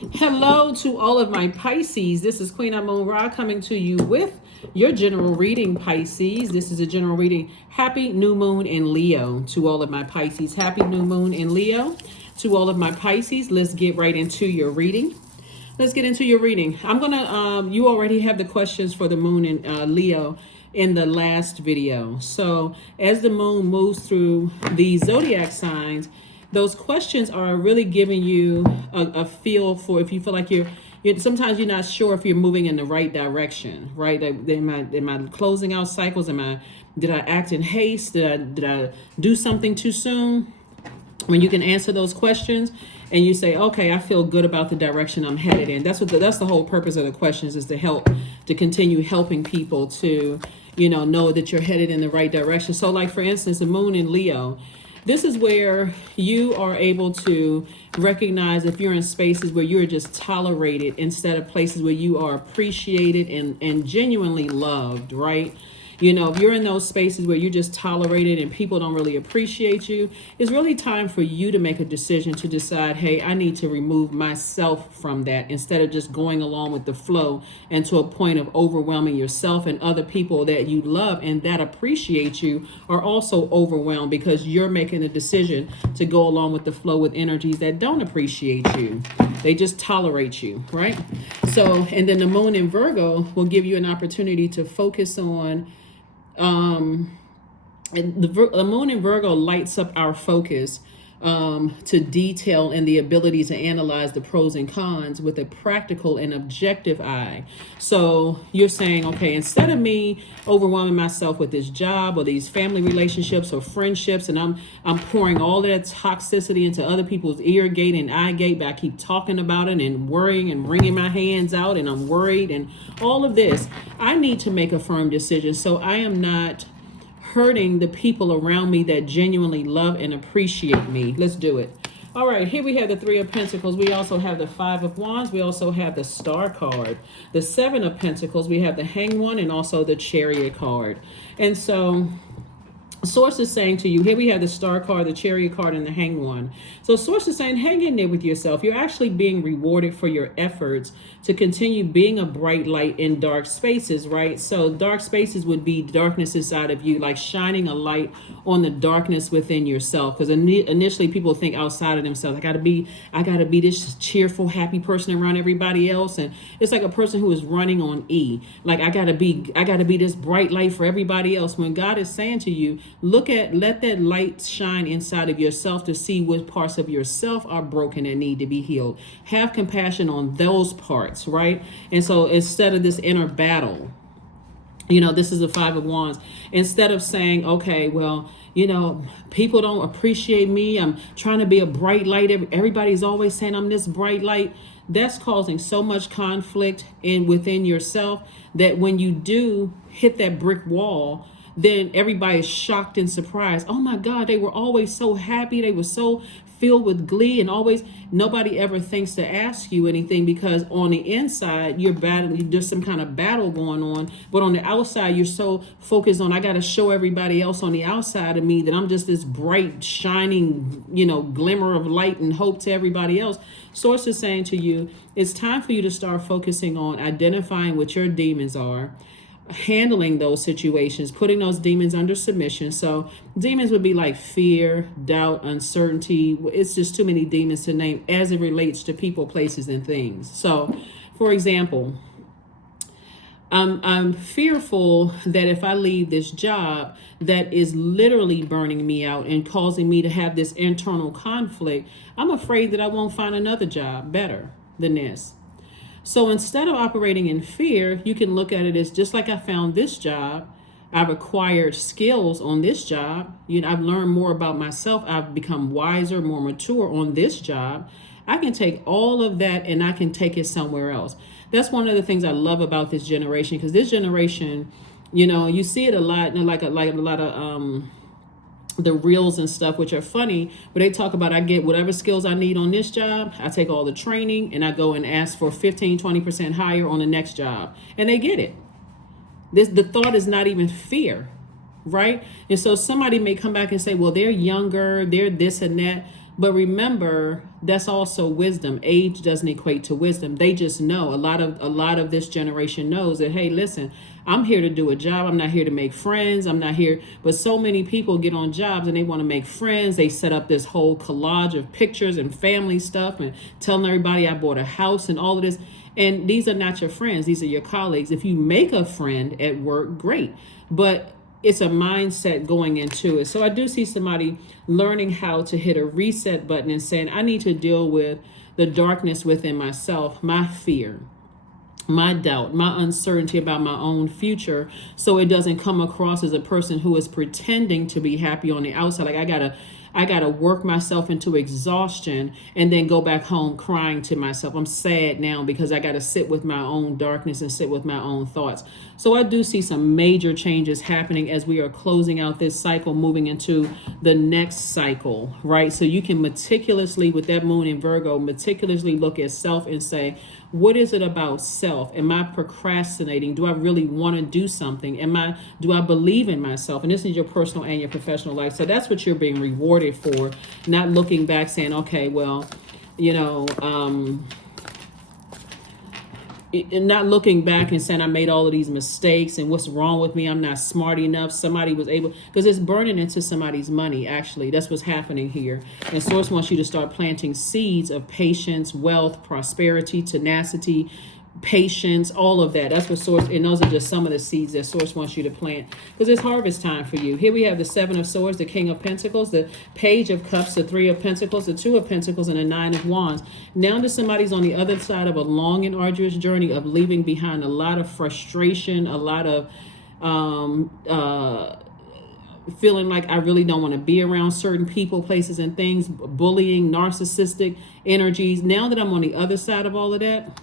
Hello to all of my Pisces. This is Queen Amun Ra coming to you with your general reading, Pisces. This is a general reading. Happy new moon in Leo to all of my Pisces. Happy new moon in Leo to all of my Pisces. Let's get right into your reading. Let's get into your reading. I'm going to, you already have the questions for the moon in Leo in the last video. So as the moon moves through the zodiac signs, those questions are really giving you a feel for if you feel like you're sometimes you're not sure if you're moving in the right direction, right? Am I closing out cycles? Did I act in haste? Did I do something too soon? When you can answer those questions and you say, okay, I feel good about the direction I'm headed in. That's the whole purpose of the questions, is to continue helping people to, know that you're headed in the right direction. So like, for instance, the moon in Leo, this is where you are able to recognize if you're in spaces where you're just tolerated instead of places where you are appreciated and genuinely loved, right? If you're in those spaces where you're just tolerated and people don't really appreciate you, it's really time for you to make a decision to decide, hey, I need to remove myself from that instead of just going along with the flow and to a point of overwhelming yourself, and other people that you love and that appreciate you are also overwhelmed because you're making a decision to go along with the flow with energies that don't appreciate you. They just tolerate you, right? So, and then the moon in Virgo will give you an opportunity to focus on and the moon in Virgo lights up our focus to detail and the ability to analyze the pros and cons with a practical and objective eye. So you're saying, okay, instead of me overwhelming myself with this job or these family relationships or friendships, and I'm pouring all that toxicity into other people's ear gate and eye gate, but I keep talking about it and worrying and wringing my hands out and I'm worried and all of this, I need to make a firm decision so I am not hurting the people around me that genuinely love and appreciate me. Let's do it. All right, here we have the Three of Pentacles. We also have the Five of Wands. We also have the Star card. The Seven of Pentacles. We have the Hanged One and also the Chariot card. And so Source is saying to you, here we have the Star card, the Chariot card, and the Hanged One. So Source is saying, hang in there with yourself. You're actually being rewarded for your efforts to continue being a bright light in dark spaces, right? So dark spaces would be darkness inside of you, like shining a light on the darkness within yourself. Because initially people think outside of themselves. I gotta be this cheerful, happy person around everybody else. And it's like a person who is running on E. Like I gotta be this bright light for everybody else. When God is saying to you, let that light shine inside of yourself to see what parts of yourself are broken and need to be healed. Have compassion on those parts, right? And so instead of this inner battle, this is the Five of Wands. Instead of saying, okay, well, people don't appreciate me. I'm trying to be a bright light. Everybody's always saying I'm this bright light. That's causing so much conflict within yourself that when you do hit that brick wall, then everybody's shocked and surprised. Oh my God, they were always so happy. They were so filled with glee, and nobody ever thinks to ask you anything, because on the inside you're battling, there's some kind of battle going on, but on the outside you're so focused on, I got to show everybody else on the outside of me that I'm just this bright, shining, glimmer of light and hope to everybody else. Source is saying to you, it's time for you to start focusing on identifying what your demons are, handling those situations, putting those demons under submission. So demons would be like fear, doubt, uncertainty. It's just too many demons to name as it relates to people, places, and things. So for example, I'm fearful that if I leave this job that is literally burning me out and causing me to have this internal conflict, I'm afraid that I won't find another job better than this. So instead of operating in fear, you can look at it as, just like I found this job, I've acquired skills on this job. I've learned more about myself. I've become wiser, more mature on this job. I can take all of that and I can take it somewhere else. That's one of the things I love about this generation, because this generation, you see it a lot, like a lot of the reels and stuff, which are funny, but they talk about, I get whatever skills I need on this job, I take all the training and I go and ask for 15-20% higher on the next job, and they get it. The thought is not even fear, right? And so somebody may come back and say, well, they're younger, they're this and that. But remember, that's also wisdom. Age doesn't equate to wisdom. They just know. A lot of this generation knows that, hey, listen, I'm here to do a job. I'm not here to make friends. I'm not here. But so many people get on jobs and they want to make friends. They set up this whole collage of pictures and family stuff and telling everybody I bought a house and all of this. And these are not your friends. These are your colleagues. If you make a friend at work, great. But it's a mindset going into it. So I do see somebody learning how to hit a reset button and saying, I need to deal with the darkness within myself, my fear, my doubt, my uncertainty about my own future, so it doesn't come across as a person who is pretending to be happy on the outside. Like I gotta work myself into exhaustion and then go back home crying to myself. I'm sad now because I gotta sit with my own darkness and sit with my own thoughts. So I do see some major changes happening as we are closing out this cycle, moving into the next cycle, right? So you can meticulously, with that moon in Virgo, meticulously look at self and say, what is it about self? Am I procrastinating? Do I really want to do something? Do I believe in myself? And this is your personal and your professional life. So that's what you're being rewarded for, not looking back saying, okay, well, not looking back and saying I made all of these mistakes and what's wrong with me. I'm not smart enough. Somebody was able, because it's burning into somebody's money. Actually, that's what's happening here. And Source wants you to start planting seeds of patience, wealth, prosperity, tenacity, patience, all of that. That's what Source, and those are just some of the seeds that Source wants you to plant, because it's harvest time for you. Here we have the Seven of Swords, the King of Pentacles, the Page of Cups, the Three of Pentacles, the Two of Pentacles, and the Nine of Wands. Now that somebody's on the other side of a long and arduous journey of leaving behind a lot of frustration, a lot of feeling like I really don't want to be around certain people, places, and things, bullying, narcissistic energies. Now that I'm on the other side of all of that,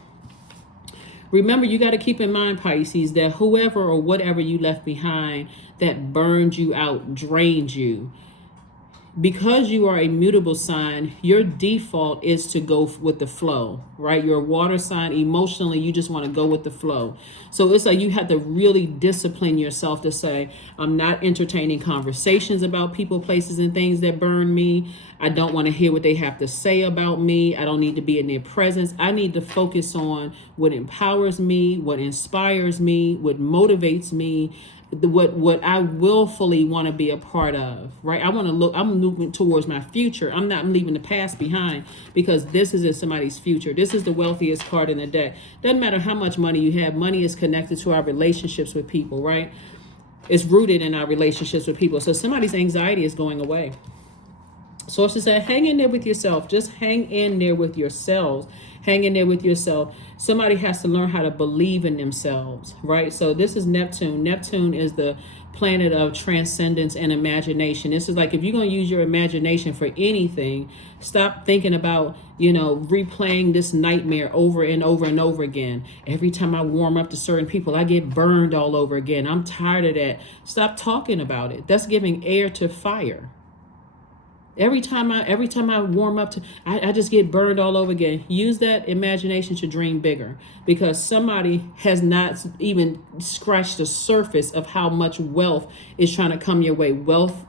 remember, you got to keep in mind, Pisces, that whoever or whatever you left behind that burned you out, drained you, because you are a mutable sign, your default is to go with the flow, right? You're a water sign. Emotionally, you just want to go with the flow. So it's like you have to really discipline yourself to say, I'm not entertaining conversations about people, places, and things that burn me. I don't want to hear what they have to say about me. I don't need to be in their presence. I need to focus on what empowers me, what inspires me, what motivates me, what I willfully want to be a part of, right? I'm moving towards my future. I'm leaving the past behind, because this is in somebody's future. This is the wealthiest card in the deck. Doesn't matter how much money you have. Money is connected to our relationships with people, right? It's rooted in our relationships with people. So somebody's anxiety is going away. Sources say, hang in there with yourself. Just hang in there with yourselves. Hang in there with yourself. Somebody has to learn how to believe in themselves, right? So this is Neptune. Neptune is the planet of transcendence and imagination. This is like, if you're going to use your imagination for anything, stop thinking about, replaying this nightmare over and over and over again. Every time I warm up to certain people, I get burned all over again. I'm tired of that. Stop talking about it. That's giving air to fire. Every time I warm up to, I just get burned all over again. Use that imagination to dream bigger, because somebody has not even scratched the surface of how much wealth is trying to come your way. Wealth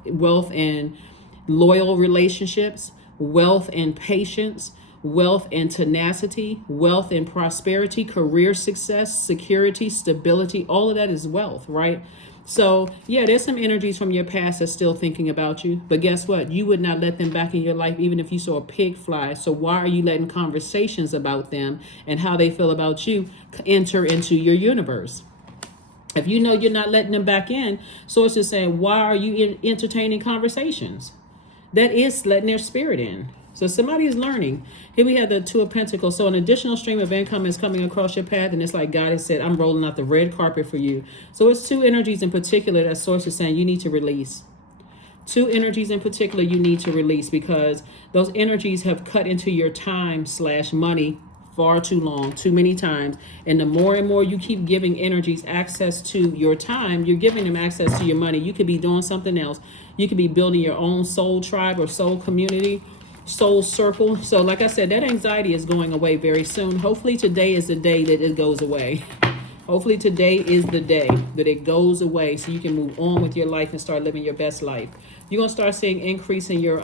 and loyal relationships, wealth and patience, wealth and tenacity, wealth and prosperity, career success, security, stability. All of that is wealth, right? So yeah, there's some energies from your past that's still thinking about you. But guess what? You would not let them back in your life even if you saw a pig fly. So why are you letting conversations about them and how they feel about you enter into your universe? If you know you're not letting them back in, Source is saying, why are you entertaining conversations? That is letting their spirit in. So somebody is learning. Here we have the Two of Pentacles. So an additional stream of income is coming across your path. And it's like God has said, I'm rolling out the red carpet for you. So it's two energies in particular that Source is saying you need to release. Two energies in particular you need to release, because those energies have cut into your time/money far too long, too many times. And the more and more you keep giving energies access to your time, you're giving them access to your money. You could be doing something else. You could be building your own soul tribe or soul community, soul circle. So like I said, that anxiety is going away very soon. Hopefully today is the day that it goes away. Hopefully today is the day that it goes away, so you can move on with your life and start living your best life. You're going to start seeing increase in your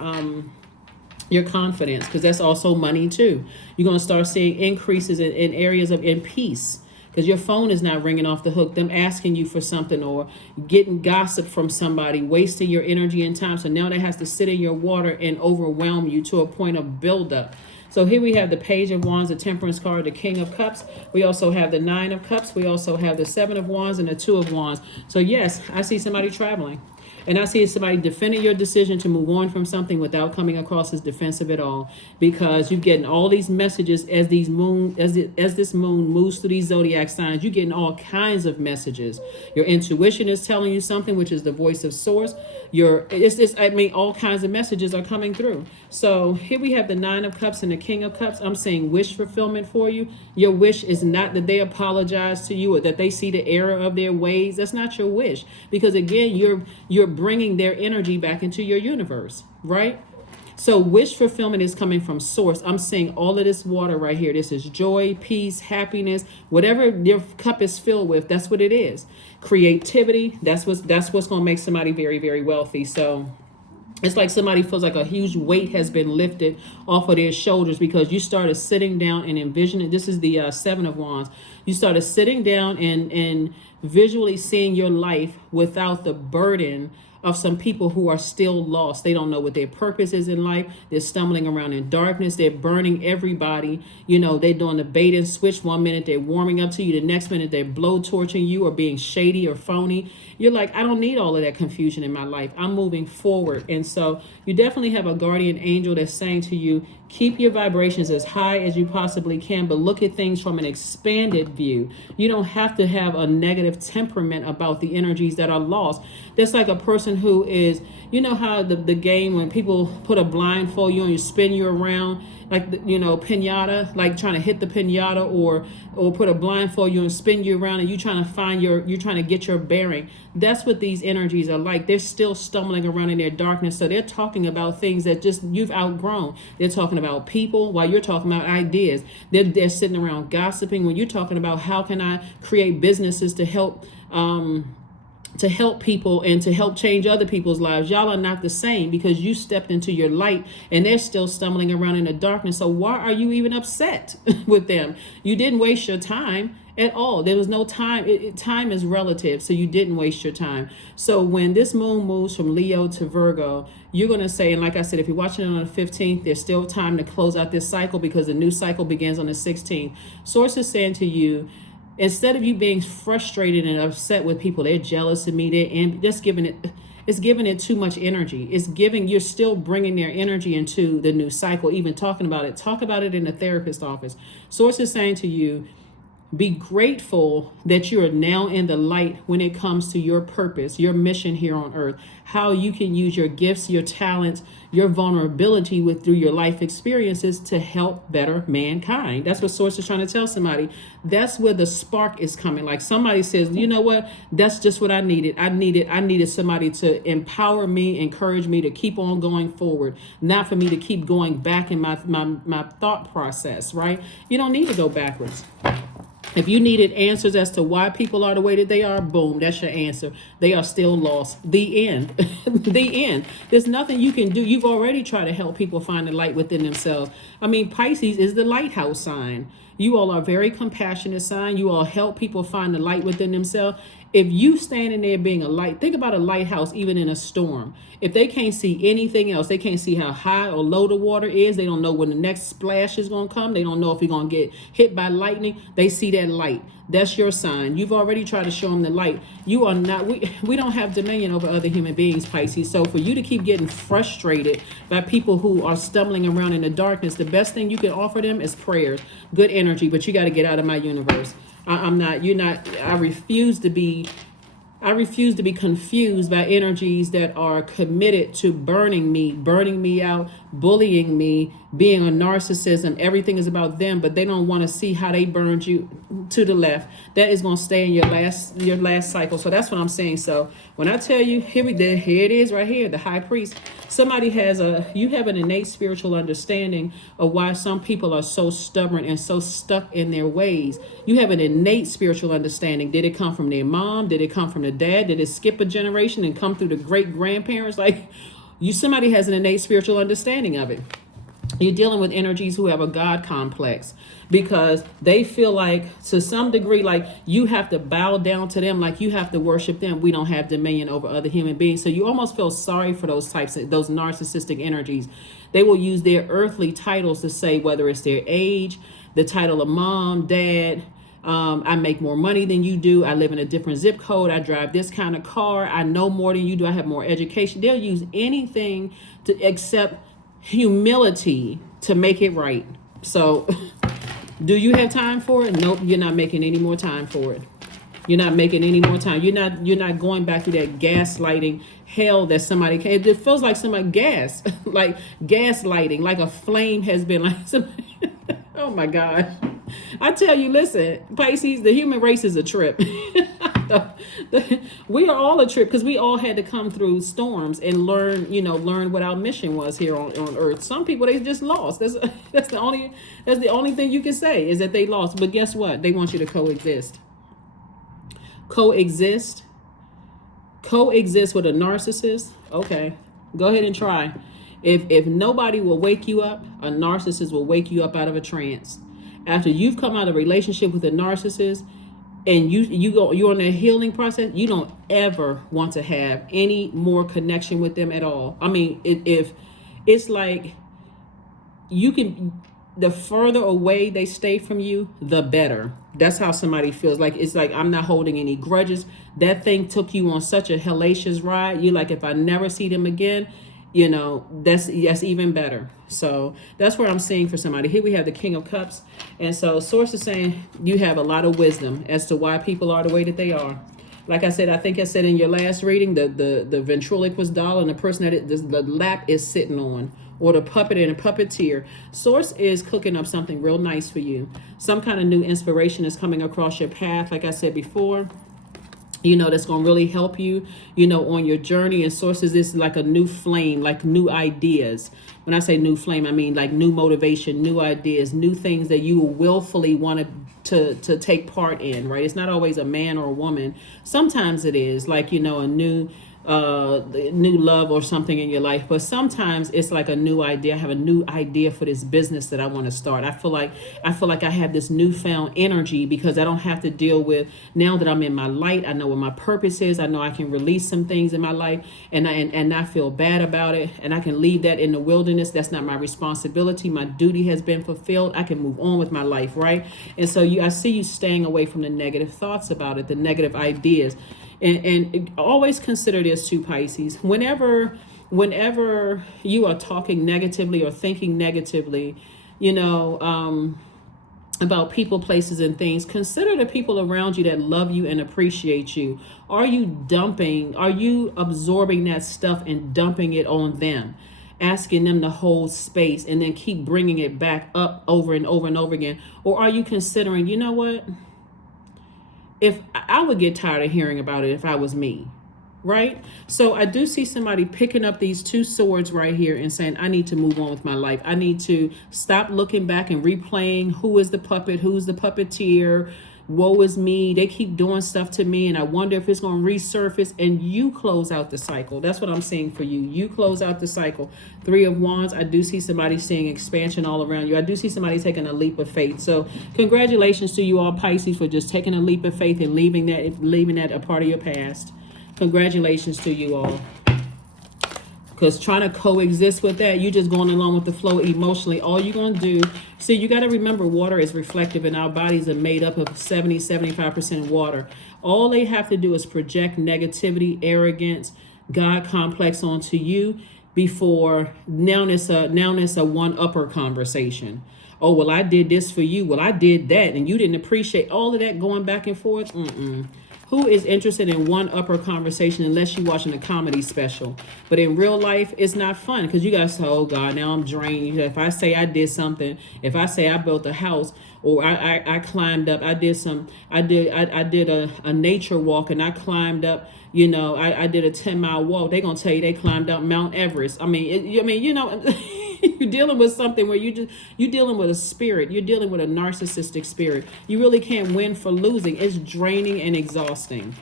your confidence, because that's also money too. You're going to start seeing increases in areas of in peace, because your phone is not ringing off the hook, them asking you for something or getting gossip from somebody, wasting your energy and time. So now that has to sit in your water and overwhelm you to a point of buildup. So here we have the Page of Wands, the Temperance card, the King of Cups. We also have the Nine of Cups. We also have the Seven of Wands and the Two of Wands. So yes, I see somebody traveling. And I see somebody defending your decision to move on from something without coming across as defensive at all, because you're getting all these messages as these as this moon moves through these zodiac signs. You're getting all kinds of messages. Your intuition is telling you something, which is the voice of source. All kinds of messages are coming through. So here we have the Nine of Cups and the King of Cups. I'm saying wish fulfillment for you. Your wish is not that they apologize to you or that they see the error of their ways. That's not your wish, because again, you're bringing their energy back into your universe, right? So wish fulfillment is coming from source. I'm seeing all of this water right here. This is joy, peace, happiness, whatever your cup is filled with, that's what it is. Creativity, that's what's going to make somebody very, very wealthy. So it's like somebody feels like a huge weight has been lifted off of their shoulders, because you started sitting down and envisioning. This is the Seven of Wands. You started sitting down and visually seeing your life without the burden of some people who are still lost. They don't know what their purpose is in life. They're stumbling around in darkness. They're burning everybody. They're doing the bait and switch. One minute they're warming up to you. The next minute they're blow torching you or being shady or phony. You're like, I don't need all of that confusion in my life. I'm moving forward. And so you definitely have a guardian angel that's saying to you, keep your vibrations as high as you possibly can, but look at things from an expanded view. You don't have to have a negative temperament about the energies that are lost. That's like a person who is, how the game when people put a blindfold you and you spin you around, like, pinata, like trying to hit the pinata, or put a blindfold you and spin you around and you're trying to get your bearing. That's what these energies are like. They're still stumbling around in their darkness. So they're talking about things that just you've outgrown. They're talking about people while you're talking about ideas. They're sitting around gossiping when you're talking about how can I create businesses to help people and to help change other people's lives. Y'all are not the same, because you stepped into your light and they're still stumbling around in the darkness. So why are you even upset with them? You didn't waste your time at all. There was no time. Time is relative, so you didn't waste your time. So when this moon moves from Leo to Virgo, you're going to say, and like I said, if you're watching it on the 15th, there's still time to close out this cycle, because the new cycle begins on the 16th. Source is saying to you, instead of you being frustrated and upset with people, they're jealous of me, it's giving it too much energy. You're still bringing their energy into the new cycle, even talk about it in the therapist office. Source is saying to you, be grateful that you are now in the light when it comes to your purpose, your mission here on earth, how you can use your gifts, your talents, your vulnerability through your life experiences to help better mankind. That's what Source is trying to tell somebody. That's where the spark is coming. Like somebody says, you know what? That's just what I needed. I needed somebody to empower me, encourage me to keep on going forward, not for me to keep going back in my thought process, right? You don't need to go backwards. If you needed answers as to why people are the way that they are, boom, that's your answer. They are still lost. The end. The end. There's nothing you can do. You've already tried to help people find the light within themselves. I mean, Pisces is the lighthouse sign. You all are a very compassionate sign. You all help people find the light within themselves. If you standing there being a light, think about a lighthouse even in a storm. If they can't see anything else, they can't see how high or low the water is. They don't know when the next splash is going to come. They don't know if you're going to get hit by lightning. They see that light. That's your sign. You've already tried to show them the light. You are not, we don't have dominion over other human beings, Pisces. So for you to keep getting frustrated by people who are stumbling around in the darkness, the best thing you can offer them is prayers, good energy, but you got to get out of my universe. I refuse to be confused by energies that are committed to burning me out, bullying me, being a narcissism. Everything is about them, but they don't want to see how they burned you to the left. That is going to stay in your last cycle. So that's what I'm saying. So when I tell you, here it is right here, the high priest. You have an innate spiritual understanding of why some people are so stubborn and so stuck in their ways. You have an innate spiritual understanding. Did it come from their mom? Did it come from the dad? Did it skip a generation and come through the great grandparents? Somebody has an innate spiritual understanding of it. You're dealing with energies who have a God complex because they feel like, to some degree, like you have to bow down to them, like you have to worship them. We don't have dominion over other human beings. So you almost feel sorry for those types of those narcissistic energies. They will use their earthly titles to say whether it's their age, the title of mom, dad. I make more money than you do. I live in a different zip code. I drive this kind of car. I know more than you do. I have more education. They'll use anything to accept humility to make it right. So do you have time for it? Nope, you're not making any more time for it. You're not making any more time. You're not going back through that gaslighting hell that somebody can. It feels like somebody like gaslighting, like a flame has been like somebody. Oh my gosh. I tell you, listen, Pisces, the human race is a trip. We are all a trip because we all had to come through storms and learn what our mission was here on Earth. Some people, they just lost. That's the only thing you can say is that they lost. But guess what? They want you to coexist. Coexist with a narcissist. Okay, go ahead and try. If nobody will wake you up, a narcissist will wake you up out of a trance. After you've come out of a relationship with a narcissist and you're on that healing process, you don't ever want to have any more connection with them at all. I mean, if it's like the further away they stay from you, the better. That's how somebody feels. Like, it's like, I'm not holding any grudges. That thing took you on such a hellacious ride. You're like, if I never see them again, that's even better. So that's what I'm seeing for somebody. Here we have the King of Cups. And so Source is saying you have a lot of wisdom as to why people are the way that they are. Like I said, I think I said in your last reading, the ventriloquist doll and the person that the lap is sitting on, or the puppet and a puppeteer. Source is cooking up something real nice for you. Some kind of new inspiration is coming across your path, like I said before. That's going to really help you, on your journey. And Sources is like a new flame, like new ideas. When I say new flame, I mean like new motivation, new ideas, new things that you willfully want to take part in, right? It's not always a man or a woman. Sometimes it is like, a new love or something in your life, but sometimes it's like a new idea. I have a new idea for this business that I want to start. I feel like I have this newfound energy because I don't have to deal with, now that I'm in my light, I know what my purpose is. I know I can release some things in my life and not feel bad about it, and I can leave that in the wilderness. That's not my responsibility. My duty has been fulfilled. I can move on with my life, right? And so I see you staying away from the negative thoughts about it, the negative ideas. And always consider this too, Pisces. Whenever you are talking negatively or thinking negatively, about people, places, and things, consider the people around you that love you and appreciate you. Are you absorbing that stuff and dumping it on them? Asking them to hold space and then keep bringing it back up over and over and over again? Or are you considering, you know what? If I would get tired of hearing about it if I was me, right? So I do see somebody picking up these two swords right here and saying, I need to move on with my life. I need to stop looking back and replaying who is the puppet, who's the puppeteer, woe is me. They keep doing stuff to me and I wonder if it's going to resurface, and you close out the cycle. That's what I'm seeing for you. You close out the cycle. 3 of Wands. I do see somebody seeing expansion all around you. I do see somebody taking a leap of faith. So congratulations to you all, Pisces, for just taking a leap of faith and leaving that a part of your past. Congratulations to you all. Because trying to coexist with that, you're just going along with the flow emotionally. All you're going to do, see, you got to remember water is reflective and our bodies are made up of 75% water. All they have to do is project negativity, arrogance, God complex onto you before now it's a one-upper conversation. Oh, well, I did this for you. Well, I did that and you didn't appreciate all of that going back and forth. Who is interested in one upper conversation unless you're watching a comedy special? But in real life, it's not fun because you guys say, oh God, now I'm drained. If I say I did something, if I say I built a house or I climbed up, I did a nature walk and I climbed up, I did a 10-mile walk. They're going to tell you they climbed up Mount Everest. You're dealing with something where you're dealing with a spirit. You're dealing with a narcissistic spirit. You really can't win for losing. It's draining and exhausting.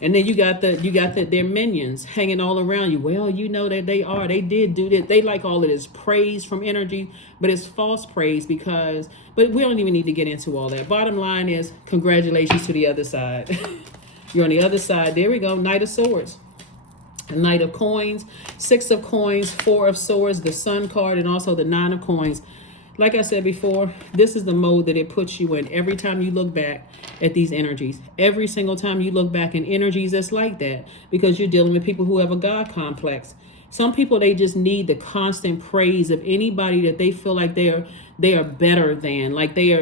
And then you got their minions hanging all around you. Well, you know that they did do that. They like all of this praise from energy, but it's false praise but we don't even need to get into all that. Bottom line is, congratulations to the other side. You're on the other side. There we go. Knight of Swords. Knight of Coins, Six of Coins, Four of Swords, the Sun card, and also the Nine of Coins. Like I said before, this is the mode that it puts you in every time you look back at these energies. Every single time you look back in energies that's like that, because you're dealing with people who have a God complex. Some people, they just need the constant praise of anybody that they feel like they are better than. Like they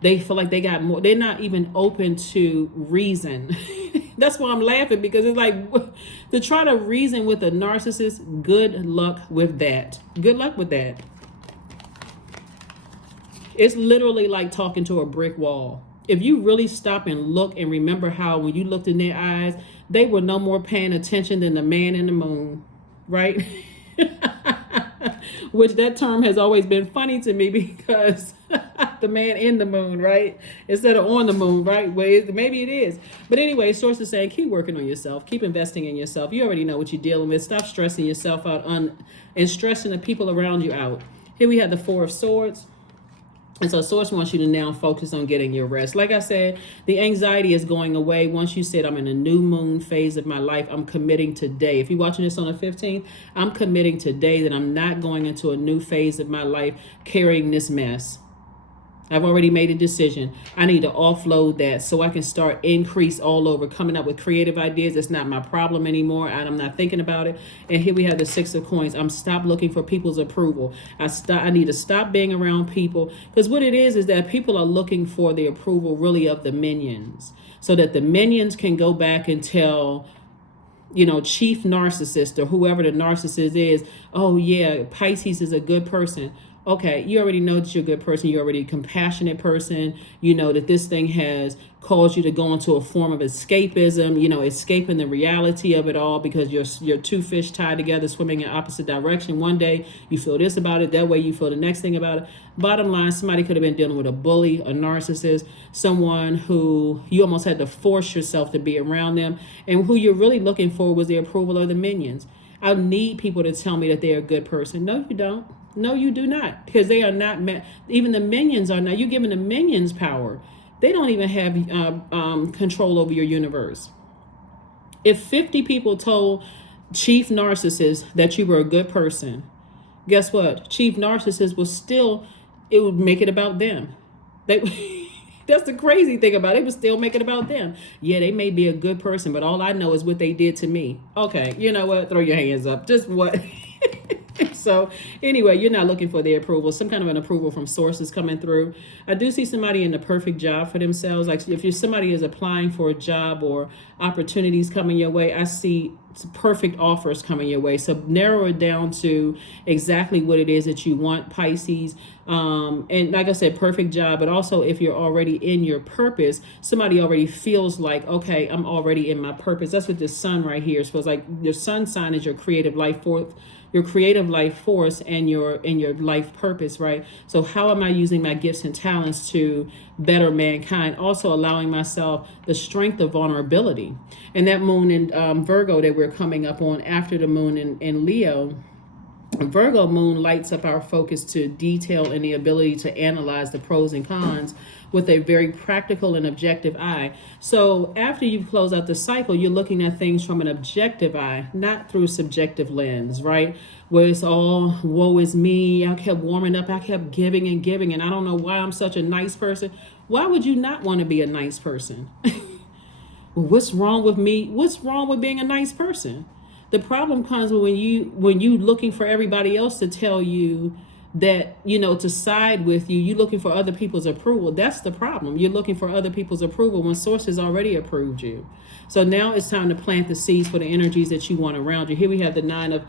feel like they got more. They're not even open to reason. That's why I'm laughing, because it's like, to try to reason with a narcissist, good luck with that. Good luck with that. It's literally like talking to a brick wall. If you really stop and look and remember how when you looked in their eyes, they were no more paying attention than the man in the moon, right? Which that term has always been funny to me, because the man in the moon, right? Instead of on the moon, right? Well, maybe it is. But anyway, source is saying, keep working on yourself. Keep investing in yourself. You already know what you're dealing with. Stop stressing yourself out and stressing the people around you out. Here we have the Four of Swords. And so source wants you to now focus on getting your rest. Like I said, the anxiety is going away. Once you said, I'm in a new moon phase of my life, I'm committing today. If you're watching this on the 15th, I'm committing today that I'm not going into a new phase of my life carrying this mess. I've already made a decision. I need to offload that so I can start increase all over, coming up with creative ideas. It's not my problem anymore, and I'm not thinking about it. And here we have the Six of Coins. I'm stop looking for people's approval. I need to stop being around people, because what it is that people are looking for the approval really of the minions, so that the minions can go back and tell, chief narcissist or whoever the narcissist is, oh yeah, Pisces is a good person. Okay, you already know that you're a good person. You're already a compassionate person. You know that this thing has caused you to go into a form of escapism, escaping the reality of it all, because you're two fish tied together, swimming in opposite direction. One day you feel this about it, that way you feel the next thing about it. Bottom line, somebody could have been dealing with a bully, a narcissist, someone who you almost had to force yourself to be around them, and who you're really looking for was the approval of the minions. I need people to tell me that they're a good person. No, you don't. No, you do not, because they are not even the minions are not. You're giving the minions power. They don't even have control over your universe. If 50 people told Chief Narcissist that you were a good person, guess what? Chief Narcissist it would make it about them. That's the crazy thing about it. It would still make it about them. Yeah, they may be a good person, but all I know is what they did to me. Okay, you know what? Throw your hands up. Just what? So anyway, you're not looking for their approval. Some kind of an approval from sources coming through. I do see somebody in the perfect job for themselves. Like if somebody is applying for a job or opportunities coming your way, I see perfect offers coming your way. So narrow it down to exactly what it is that you want, Pisces. And like I said, perfect job. But also, if you're already in your purpose, somebody already feels like, okay, I'm already in my purpose. That's what this sun right here is. So it's like your sun sign is your creative life force and your life purpose, right? So how am I using my gifts and talents to better mankind? Also allowing myself the strength of vulnerability. And that moon in Virgo that we're coming up on after the moon in Leo, Virgo moon lights up our focus to detail and the ability to analyze the pros and cons with a very practical and objective eye. So after you've closed out the cycle, you're looking at things from an objective eye, not through subjective lens, right? Where it's all, woe is me. I kept warming up. I kept giving and giving. And I don't know why I'm such a nice person. Why would you not want to be a nice person? What's wrong with me? What's wrong with being a nice person? The problem comes when you looking for everybody else to tell you that, to side with you. You're looking for other people's approval. That's the problem. You're looking for other people's approval when source has already approved you. So now it's time to plant the seeds for the energies that you want around you. Here we have the nine of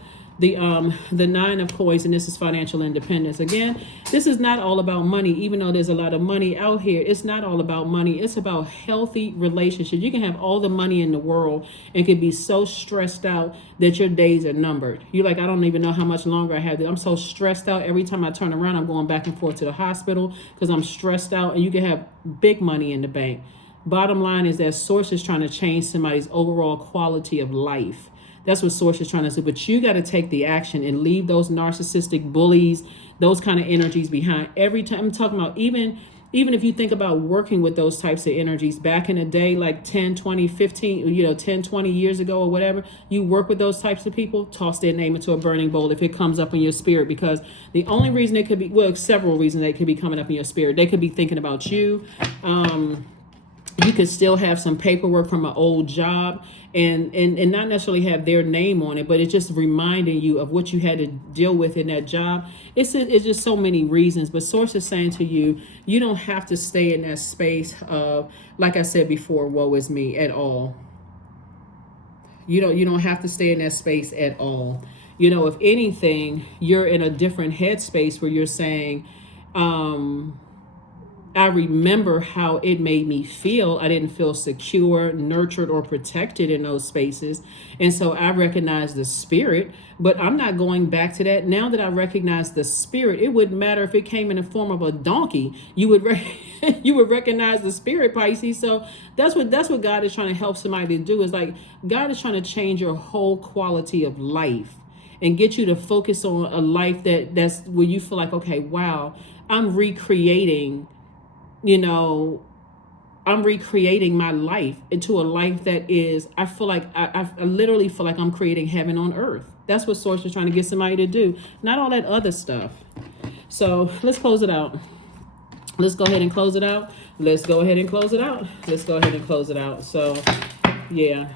coins, and this is financial independence. Again, this is not all about money, even though there's a lot of money out here. It's not all about money. It's about healthy relationships. You can have all the money in the world and can be so stressed out that your days are numbered. You're like, I don't even know how much longer I have. I'm so stressed out. Every time I turn around, I'm going back and forth to the hospital because I'm stressed out. And you can have big money in the bank, Bottom line is that source is trying to change somebody's overall quality of life. That's what source is trying to do. But you got to take the action and leave those narcissistic bullies, those kind of energies behind. Every time I'm talking about, even if you think about working with those types of energies back in the day, like 10, 20, 15, 10, 20 years ago or whatever, you work with those types of people, toss their name into a burning bowl if it comes up in your spirit, because the only reason it could be, well, several reasons they could be coming up in your spirit. They could be thinking about you. You could still have some paperwork from an old job and not necessarily have their name on it, but it's just reminding you of what you had to deal with in that job. It's just so many reasons. But source is saying to you, you don't have to stay in that space of, like I said before, woe is me at all. You don't have to stay in that space at all. If anything, you're in a different headspace where you're saying, I remember how it made me feel. I didn't feel secure, nurtured, or protected in those spaces. And so I recognize the spirit, but I'm not going back to that. Now that I recognize the spirit, it wouldn't matter if it came in the form of a donkey. You would you would recognize the spirit, Pisces. So that's what God is trying to help somebody to do, is like God is trying to change your whole quality of life and get you to focus on a life that's where you feel like, okay, wow, I'm recreating my life into a life that is, I feel like, I literally feel like I'm creating heaven on earth. That's what source is trying to get somebody to do, not all that other stuff. So let's close it out. Let's go ahead and close it out. So yeah,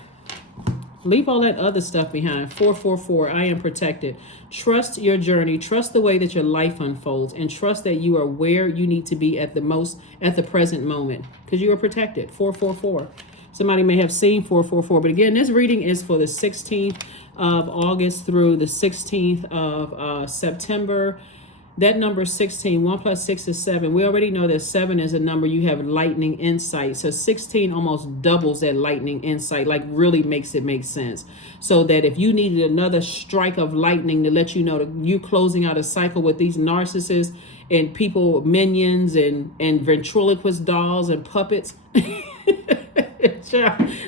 leave all that other stuff behind. 444, I am protected. Trust your journey. Trust the way that your life unfolds, and trust that you are where you need to be at the present moment, because you are protected. 444. Somebody may have seen 444, but again, this reading is for the 16th of August through the 16th of September. That number 16, 1 plus 6 is 7. We already know that 7 is a number you have lightning insight. So 16 almost doubles that lightning insight, like really makes it make sense. So that if you needed another strike of lightning to let you know that you closing out a cycle with these narcissists and people, minions and ventriloquist dolls and puppets.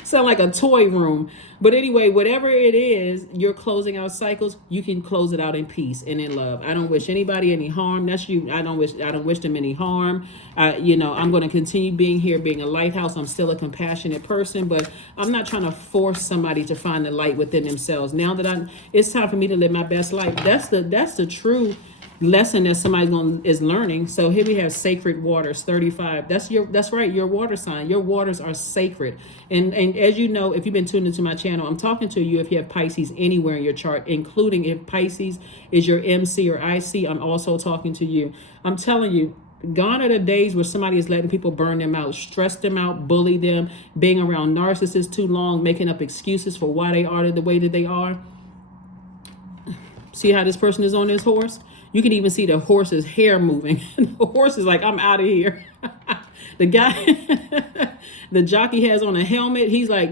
Sound like a toy room. But anyway, whatever it is, you're closing out cycles, you can close it out in peace and in love. I don't wish anybody any harm. That's you. I don't wish them any harm. I'm going to continue being here, being a lighthouse. I'm still a compassionate person, but I'm not trying to force somebody to find the light within themselves. Now that it's time for me to live my best life. That's the true lesson that somebody is learning. So here we have sacred waters, 35. That's right, your water sign. Your waters are sacred. And as you know, if you've been tuned into my channel, I'm talking to you if you have Pisces anywhere in your chart, including if Pisces is your MC or IC, I'm also talking to you. I'm telling you, gone are the days where somebody is letting people burn them out, stress them out, bully them, being around narcissists too long, making up excuses for why they are the way that they are. See how this person is on this horse? You can even see the horse's hair moving. The horse is like, I'm out of here. The guy, the jockey has on a helmet. He's like,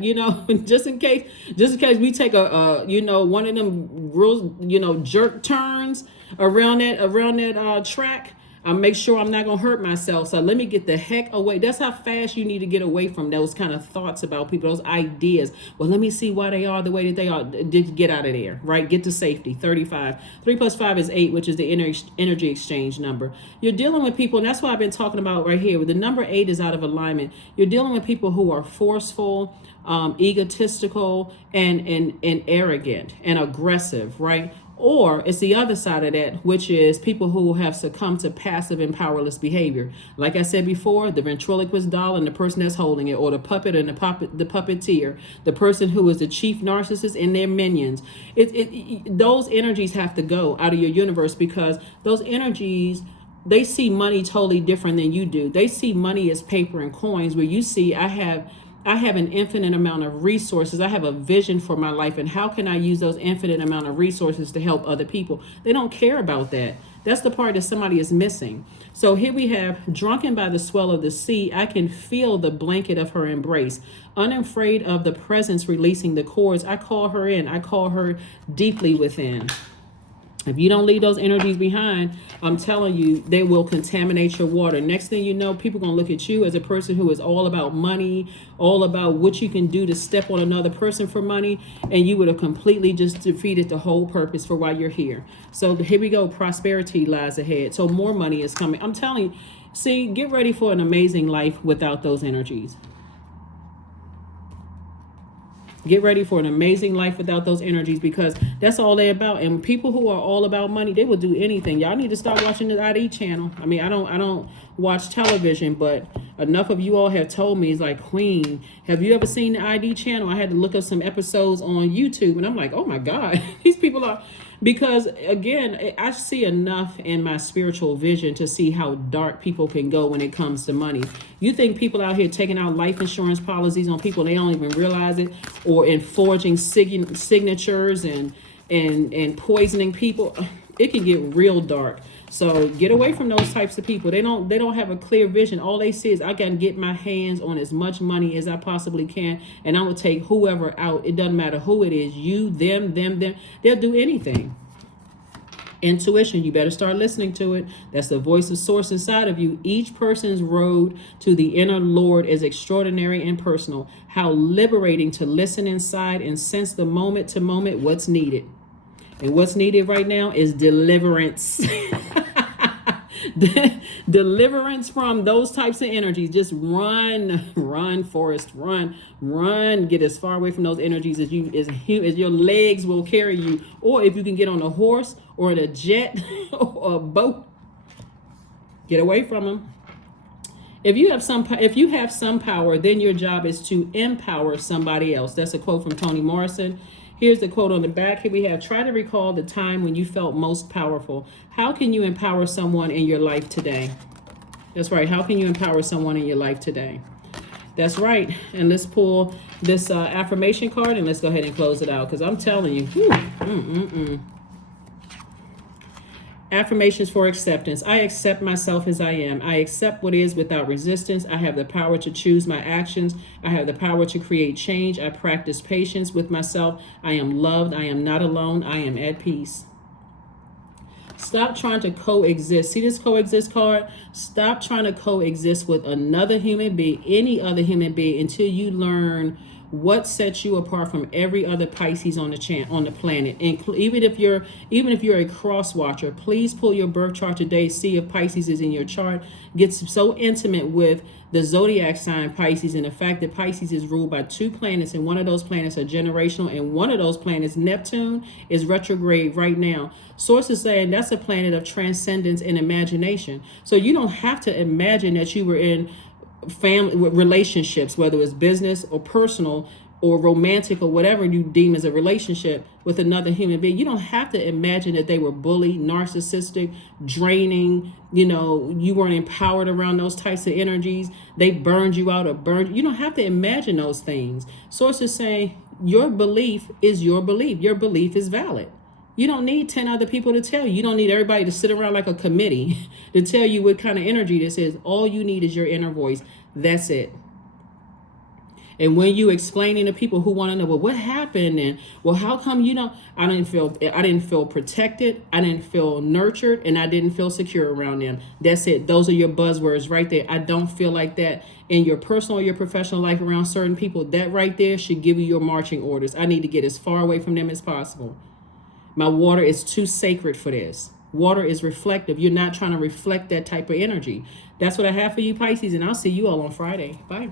just in case we take one of them real, jerk turns around that track, I make sure I'm not going to hurt myself. So let me get the heck away. That's how fast you need to get away from those kind of thoughts about people, those ideas. Well, let me see why they are the way that they are. Get out of there, right? Get to safety. 35. 3 plus 5 is 8, which is the energy exchange number. You're dealing with people, and that's what I've been talking about right here. The number 8 is out of alignment. You're dealing with people who are forceful, egotistical, and arrogant and aggressive, right? Or it's the other side of that, which is people who have succumbed to passive and powerless behavior. Like I said before, the ventriloquist doll and the person that's holding it, or the puppet and the puppeteer, the person who is the chief narcissist and their minions. Those energies have to go out of your universe, because those energies, they see money totally different than you do. They see money as paper and coins, where you see, I have an infinite amount of resources. I have a vision for my life, and how can I use those infinite amount of resources to help other people? They don't care about that. That's the part that somebody is missing. So here we have, drunken by the swell of the sea, I can feel the blanket of her embrace. Unafraid of the presence releasing the cords, I call her in. I call her deeply within. If you don't leave those energies behind, I'm telling you, they will contaminate your water. Next thing you know, people are going to look at you as a person who is all about money, all about what you can do to step on another person for money, and you would have completely just defeated the whole purpose for why you're here. So here we go. Prosperity lies ahead. So more money is coming. I'm telling you, see, get ready for an amazing life without those energies. Get ready for an amazing life without those energies, because that's all they're about. And people who are all about money, they will do anything. Y'all need to start watching the ID channel. I mean, I don't watch television, but enough of you all have told me, it's like, Queen, have you ever seen the ID channel? I had to look up some episodes on YouTube, and I'm like, oh my God, these people are, because again, I see enough in my spiritual vision to see how dark people can go when it comes to money. You think people out here taking out life insurance policies on people, they don't even realize it, or in forging signatures and poisoning people? It can get real dark. So get away from those types of people. They don't have a clear vision. All they see is, I can get my hands on as much money as I possibly can, and I will take whoever out. It doesn't matter who it is, you, them. They'll do anything. Intuition, you better start listening to it. That's the voice of source inside of you. Each person's road to the inner Lord is extraordinary and personal. How liberating to listen inside and sense the moment to moment what's needed. And what's needed right now is deliverance. Deliverance from those types of energies. Just run, Forrest, run. Get as far away from those energies as your legs will carry you. Or if you can get on a horse or in a jet or a boat, get away from them. If you have some power, then your job is to empower somebody else. That's a quote from Toni Morrison. Here's the quote on the back. Here we have, try to recall the time when you felt most powerful. How can you empower someone in your life today? That's right. How can you empower someone in your life today? That's right. And let's pull this affirmation card, and let's go ahead and close it out, because I'm telling you, Affirmations for acceptance. I accept myself as I am. I accept what is without resistance. I have the power to choose my actions. I have the power to create change. I practice patience with myself. I am loved. I am not alone. I am at peace. Stop trying to coexist. See this coexist card? Stop trying to coexist with another human being, any other human being, until you learn what sets you apart from every other Pisces on the planet. And even if you're a cross watcher, please pull your birth chart today. See if Pisces is in your chart. Get so intimate with the zodiac sign Pisces, and the fact that Pisces is ruled by two planets, and one of those planets are generational, and one of those planets, Neptune, is retrograde right now. Sources saying that's a planet of transcendence and imagination. So you don't have to imagine that you were in family relationships, whether it's business or personal or romantic or whatever you deem as a relationship with another human being. You don't have to imagine that they were bullied, narcissistic, draining, you weren't empowered around those types of energies. They burned you out or burned. You don't have to imagine those things. Sources say your belief is your belief. Your belief is valid. You don't need 10 other people to tell you. You don't need everybody to sit around like a committee to tell you what kind of energy this is. All you need is your inner voice. That's it. And when you explaining to people who want to know, well, what happened? And, well, how come I didn't feel protected. I didn't feel nurtured, and I didn't feel secure around them. That's it. Those are your buzzwords right there. I don't feel like that in your personal or your professional life around certain people. That right there should give you your marching orders. I need to get as far away from them as possible. My water is too sacred for this. Water is reflective. You're not trying to reflect that type of energy. That's what I have for you, Pisces, and I'll see you all on Friday. Bye.